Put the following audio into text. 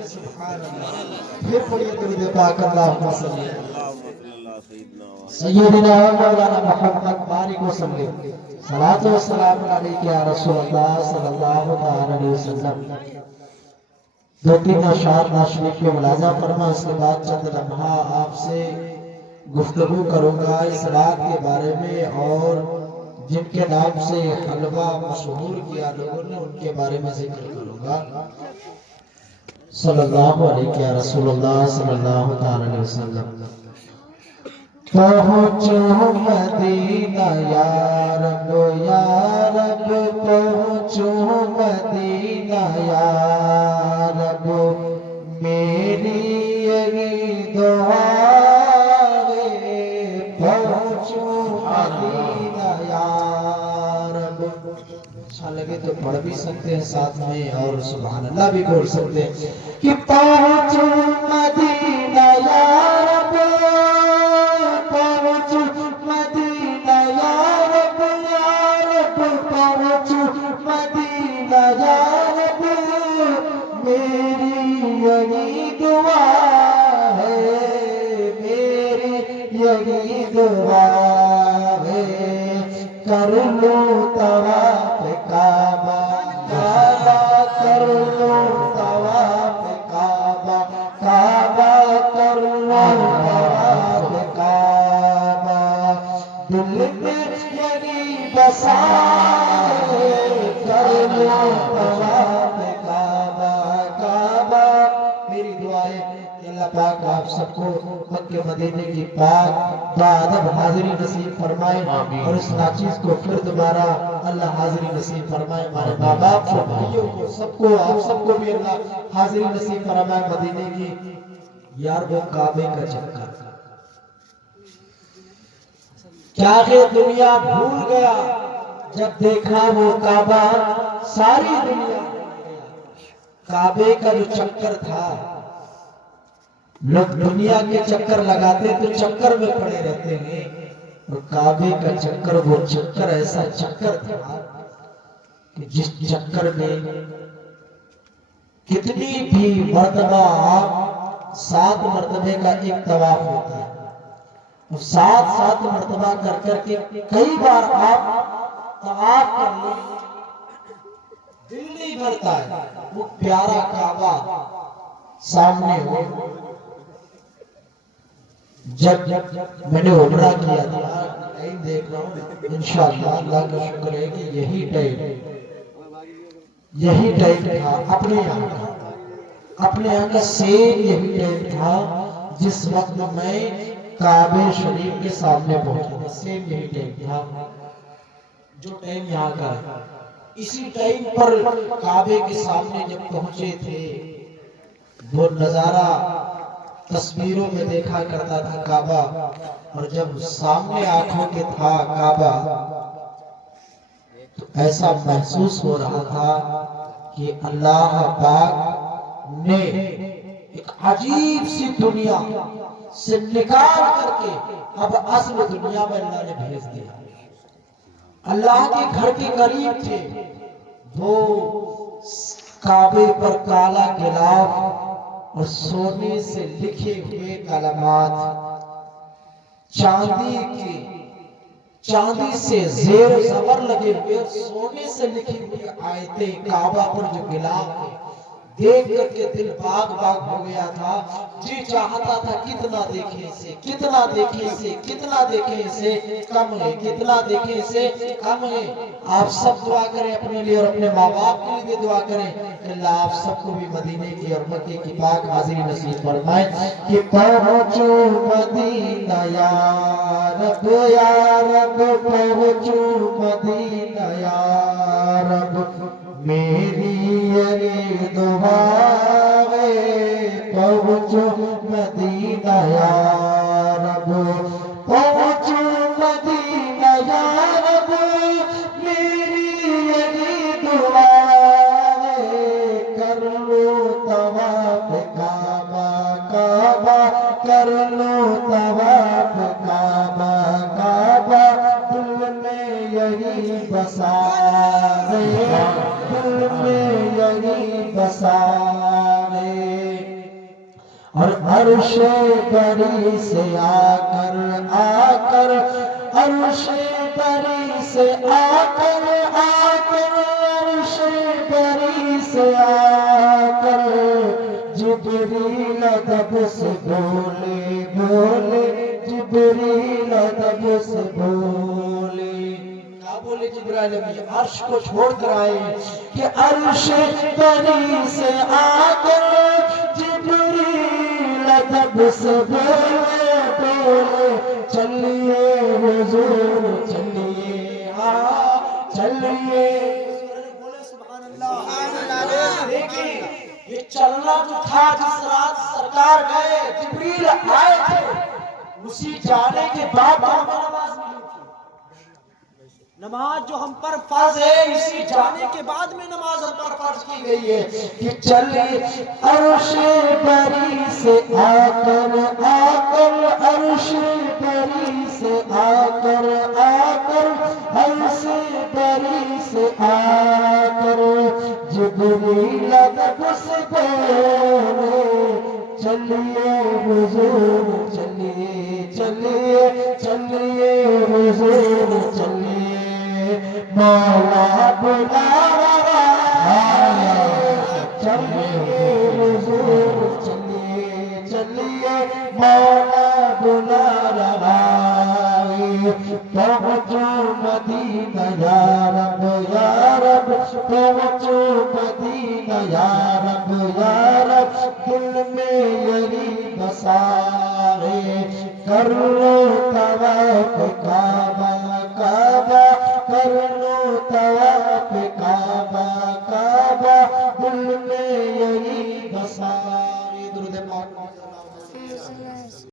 پڑھیے سبحان اللہ، پھر پڑھیے درود پاک اللہم صلی سیدنا مولانا محمد بارک وسلم صلاۃ و سلام علیک یا رسول اللہ صلی اللہ تعالی علیہ وسلم۔ دو تین اشعار شریف کے ملاحظہ فرما، اس کے بعد چند لمحہ آپ سے گفتگو کروں گا اس رات کے بارے میں، اور جن کے نام سے حلوہ مشہور کیا لوگوں نے ان کے بارے میں ذکر کروں گا۔ صلی اللہ علیہ یا رسول اللہ صلی اللہ تعالی علیہ وسلم۔ پہنچو مدینہ یا رب پہنچو مدینہ یا رب، میری یہی دعا ہے پہنچو مدینہ یا رب۔ اچھا لگے تو پڑھ بھی سکتے ہیں ساتھ میں اور سبحان اللہ بھی بول سکتے ہیں کہ پہنچو مدینہ یا رب، پہنچو مدینہ یا رب، پہنچو مدینہ یا رب، میری یہی دعا ہے، میری یہی دعا ہے، کر لو طواف کعبہ کعبہ، کر لو طواف کعبہ کعبہ، کر لو طواف کعبہ، دل میں یہی بسا ہے، کر لو طواف کعبہ کعبہ۔ میری دعا ہے کہ اللہ پاک آپ سب کو مکہ مدینے کی پاک باادب حاضری نصیب فرمائے، اور اس ناچیز کو پھر دوبارہ اللہ حاضری نصیب فرمائے۔ ہمارے ماں باپ کو، بھائیوں کو، سب کو، آپ سب کو بھی اللہ حاضری نصیب فرمائے مدینے کی۔ یار وہ کعبے کا چکر کیا کہ دنیا بھول گیا جب دیکھا وہ کعبہ، ساری دنیا کعبے کا جو چکر تھا، لوگ دنیا کے چکر لگاتے تو چکر میں پڑے رہتے ہیں، اور کعبے کا چکر وہ چکر ایسا چکر تھا کہ جس چکر میں کتنی بھی مرتبہ آپ 7 مرتبے کا ایک طواف ہوتا ہے، اور 7 مرتبہ کر کے کئی بار آپ طواف کر لیں، دل نہیں بھرتا ہے وہ پیارا کعبہ سامنے ہو۔ جب میں نے عمرہ کیا تھا، ٹائم دیکھ رہا ہوں، انشاءاللہ اللہ کا شکر ہے کہ یہی ٹائم تھا اپنے یہاں کا سیم یہی ٹائم تھا جس وقت میں کعبہ شریف کے سامنے پہنچا، سیم یہی ٹائم تھا جو ٹائم یہاں کا ہے۔ اسی ٹائم پر کعبے کے سامنے جب پہنچے تھے، وہ نظارہ تصویروں میں دیکھا کرتا تھا کعبہ، اور جب سامنے آنکھوں کے تھا کعبہ تو ایسا محسوس ہو رہا تھا کہ اللہ پاک نے ایک عجیب سی دنیا سے نکال کر کے اب اصل دنیا میں اللہ نے بھیج دیا۔ اللہ کے گھر کے قریب تھے، وہ کعبے پر کالا غلاف اور سونے سے لکھے ہوئے کلمات، چاندی سے زیر زبر لگے ہوئے سونے سے لکھی ہوئی آیتیں کعبہ پر جو غلاف ہے، دیکھ کر کے دل باغ باغ ہو گیا تھا۔ جی چاہتا تھا کتنا دیکھیں اسے، کتنا دیکھیں اسے، کتنا دیکھیں اسے، کم ہے، کتنا دیکھیں اسے، کم ہے۔ آپ سب دعا کریں اپنے لیے اور اپنے ماں باپ کے لیے بھی دعا کریں کہ اللہ آپ سب کو بھی مدینے کی اور مکے کی پاک حاضری نصیب فرمائے کہ پہنچو مدینہ یا رب، یا رب پہنچو مدینہ یا رب، میری یہ دعا ہے پہنچو مدینہ یا رب، پہنچو مدینہ یا رب، میری یہ دعا ہے، کر لو طواف کعبہ کعبہ، کر لو طواف کعبہ کعبہ، دل میں یہی بسا ہے، دل میں یہی بسا ہے۔ اور عرش بری سے آ کر عرش بری سے آ کر عرش بری سے آ کر جبریل ادب سے بولے جبریل ادب سے بولے. کیا بولے جبرائیل امین؟ عرش کو چھوڑ کر آئے کہ عرش بری سے آ کر جبریل ادب سے بولے چلیے حضور چلیے چلیے. بولے سبحان اللہ. دیکھیں یہ چلنا جو تھا جس رات سرکار گئے جبریل آئے تھے اسی جانے کے بعد ہمیں نماز ملی تھی. نماز جو ہم پر فرض ہے اسی جانے کے بعد میں نماز ہم پر فرض کی گئی ہے کہ چلیے عرش بری سے آ کر عرش بری سے آ کر عرش بری سے آ کر جبریل ادب سے بولے چلیے حضور چلیے حضور چلیے مولا بلا رہا ہے چلیے حضور چلیے مولا بلا رہا ہے. پہنچو مدینہ یا رب پہنچو مدینہ یا رب دل میں یہی بسا ہے. کر لو طواف کعبہ کر لو طواف کعبہ دل میں یہی بسا ہے. درود پاک